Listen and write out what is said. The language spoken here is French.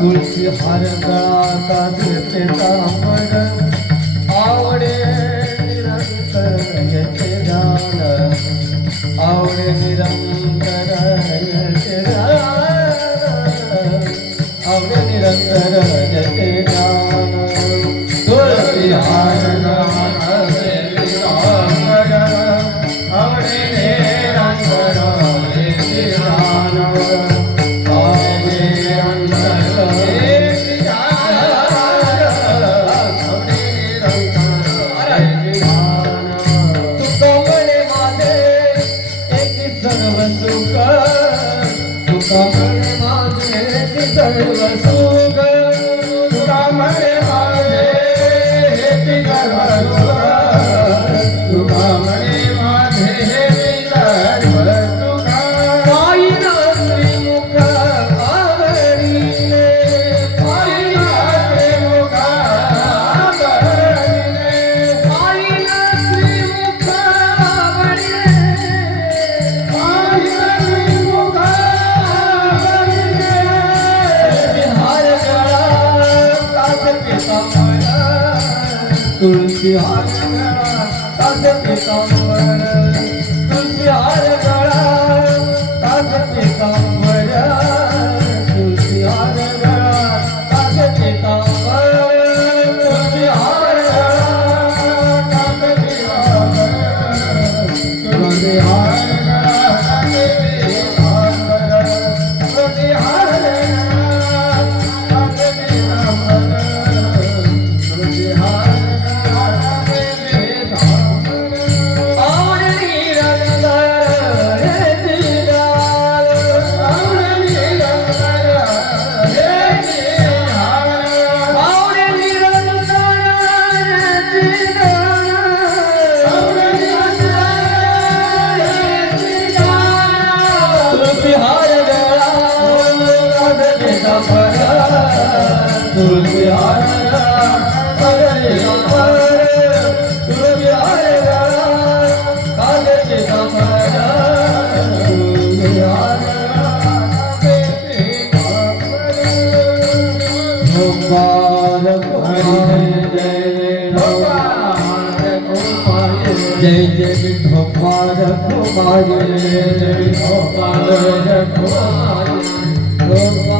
तुलसी हर गणाता देते तांबर आवडे निरंतर यते ध्यान आवडे निरंतर यते ध्यान आवडे निरंतर यते ध्यान तुलसी हर Oh. ਸਿਹਾਰ ਕਰਦੇ ਪਿਤਾ ਮਰ। Jai Jai Vidhu Maya, Jai Jai Vidhu Maya, Jai Jai Vidhu Maya.